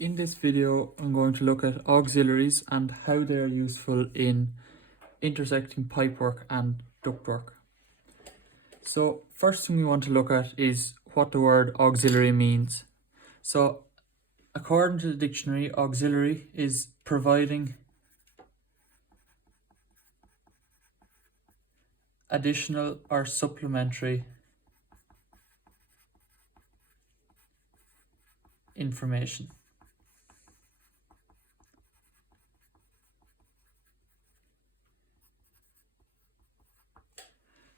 In this video, I'm going to look at auxiliaries and how they are useful in intersecting pipework and ductwork. So first thing we want to look at is what the word auxiliary means. So according to the dictionary, auxiliary is providing additional or supplementary information.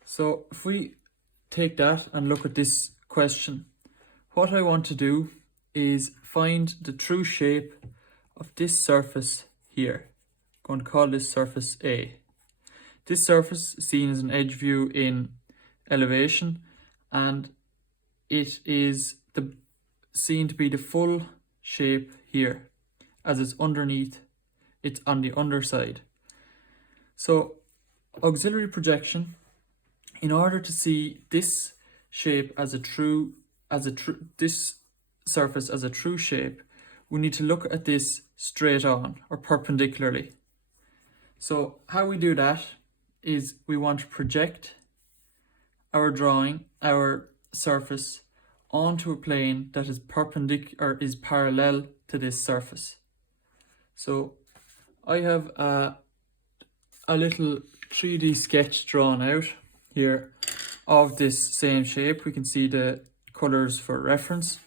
So if we take that and look at this question, what I want to do is find the true shape of this surface here. I'm going to call this surface A. This surface is seen as an edge view in elevation, and it is seen to be the full shape here as it's underneath, it's on the underside. So auxiliary projection, in order to see this shape as this surface as a true shape, we need to look at this straight on or perpendicularly. So how we do that is we want to project our surface onto a plane that is perpendicular or is parallel to this surface. So I have a little 3D sketch drawn out here of this same shape. We can see the colors for reference.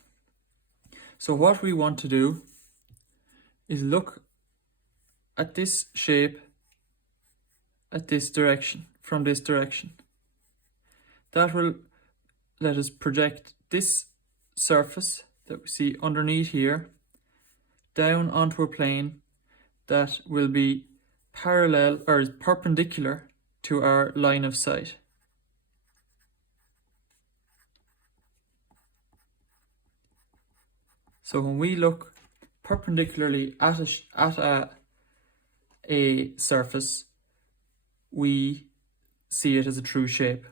So what we want to do is look at this shape at this direction, from this direction. That will let us project this surface that we see underneath here down onto a plane that will be parallel or is perpendicular to our line of sight. So when we look perpendicularly at a surface, we see it as a true shape.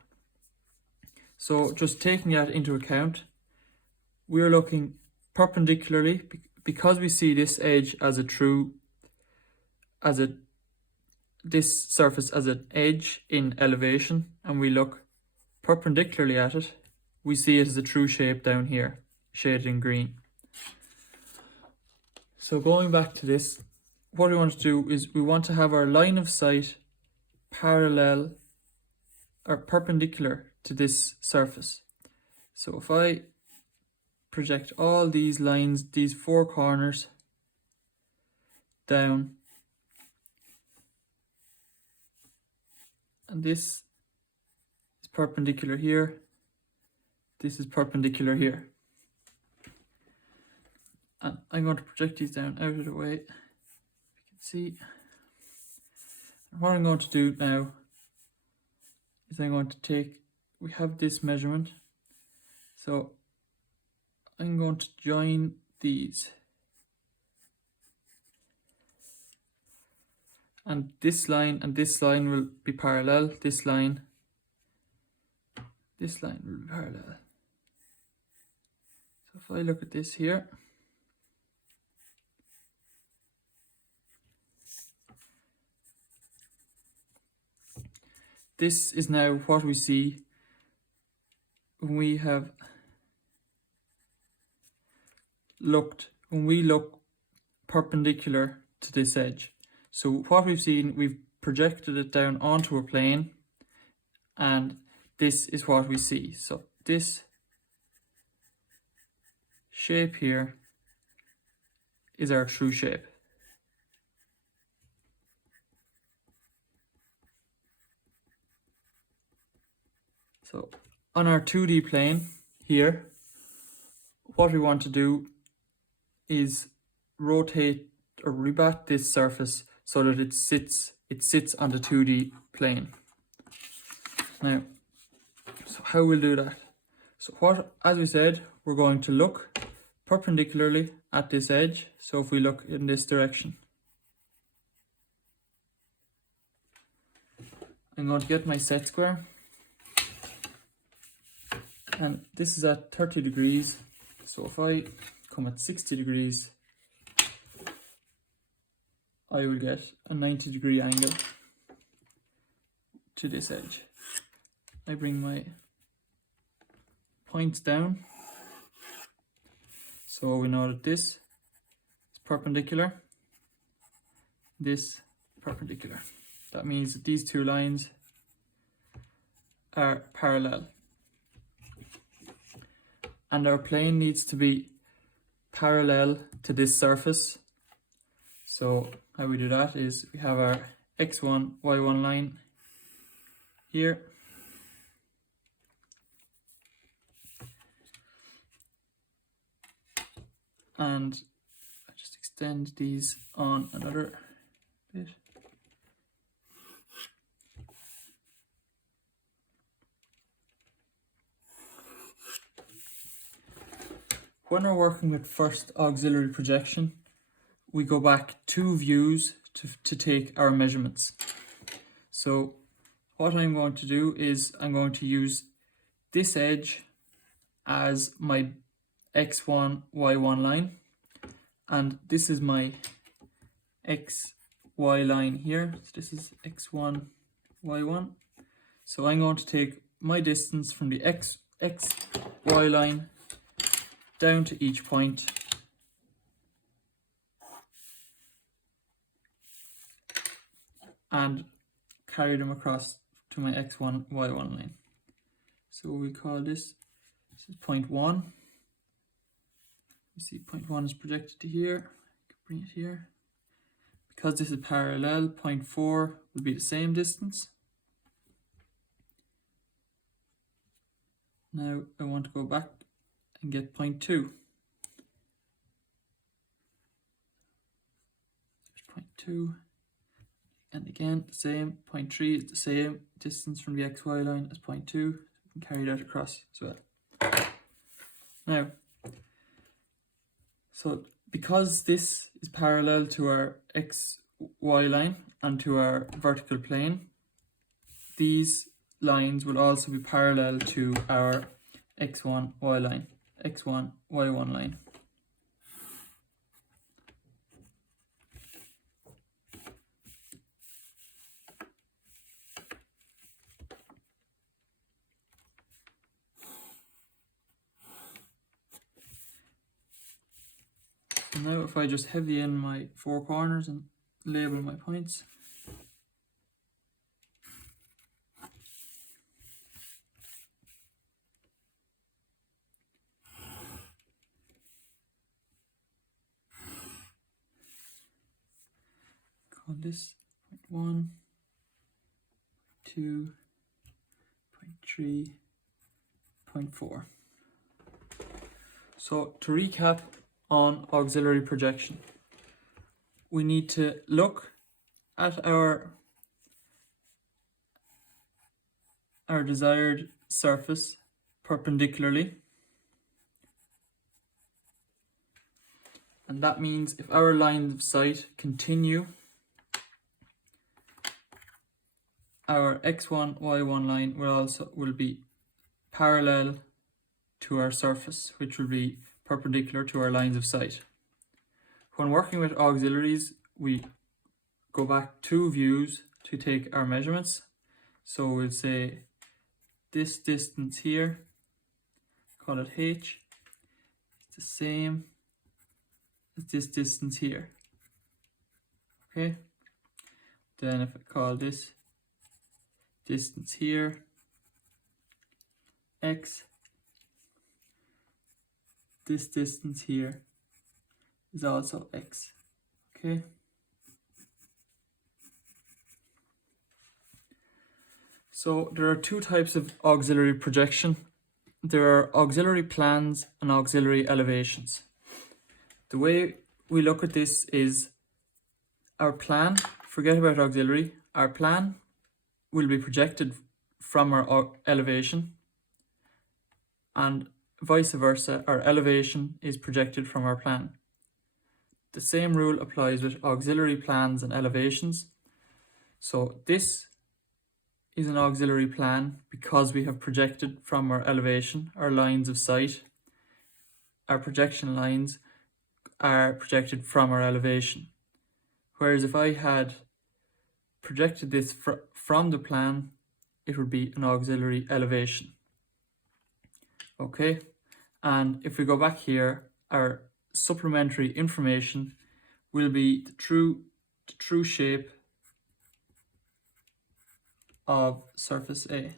So just taking that into account, we're looking perpendicularly because we see this edge as this surface as an edge in elevation, and we look perpendicularly at it, we see it as a true shape down here, shaded in green. So going back to this, what we want to do is we want to have our line of sight parallel or perpendicular to this surface. So if I project all these lines, these four corners down, and this is perpendicular here, this is perpendicular here. And I'm going to project these down out of the way, you can see. And what I'm going to do now is I'm going to we have this measurement, so I'm going to join these. And this line will be parallel, this line will be parallel. So if I look at this here, this is now what we see when we look perpendicular to this edge. So what we've seen, we've projected it down onto a plane, and this is what we see. So this shape here is our true shape. So on our 2D plane here, what we want to do is rotate or rebat this surface so that it sits on the 2D plane. Now, so how we'll do that? So as we said, we're going to look perpendicularly at this edge. So if we look in this direction, I'm going to get my set square, and this is at 30 degrees. So if I come at 60 degrees, I will get a 90-degree angle to this edge. I bring my points down, so we know that this is perpendicular, this perpendicular. That means that these two lines are parallel, and our plane needs to be parallel to this surface. So how we do that is we have our x1, y1 line here, and I just extend these on another bit. When we're working with first auxiliary projection, we go back 2 views to take our measurements. So what I'm going to do is I'm going to use this edge as my x1, y1 line, and this is my xy line here. So this is x1, y1. So I'm going to take my distance from the xy line down to each point, and carry them across to my x1, y1 line. So we call this is point 1. You see point 1 is projected to here. Bring it here. Because this is parallel, point 4 will be the same distance. Now I want to go back and get point 2. There's point 2. And again, the same. Point 3 is the same distance from the xy line as point 2. So we can carry that across as well. Now, so because this is parallel to our xy line and to our vertical plane, these lines will also be parallel to our x1, y line, x1, y1 line. So now if I just heavy in my 4 corners and label my points. Call this point 1, 2, point 3, point 4. So to recap on auxiliary projection, we need to look at our desired surface perpendicularly, and that means if our lines of sight continue, our x1, y1 line will be parallel to our surface, which will be perpendicular to our lines of sight. When working with auxiliaries, we go back 2 views to take our measurements. So we'll say this distance here, call it h, it's the same as this distance here. Okay, then if I call this distance here x, this distance here is also x. Okay. So there are 2 types of auxiliary projection. There are auxiliary plans and auxiliary elevations. The way we look at this is our plan, forget about auxiliary, our plan will be projected from our elevation, and vice versa, our elevation is projected from our plan. The same rule applies with auxiliary plans and elevations. So this is an auxiliary plan because we have projected from our elevation, our lines of sight. Our projection lines are projected from our elevation. Whereas if I had projected this from the plan, it would be an auxiliary elevation. Okay, and if we go back here, our supplementary information will be the true shape of surface A.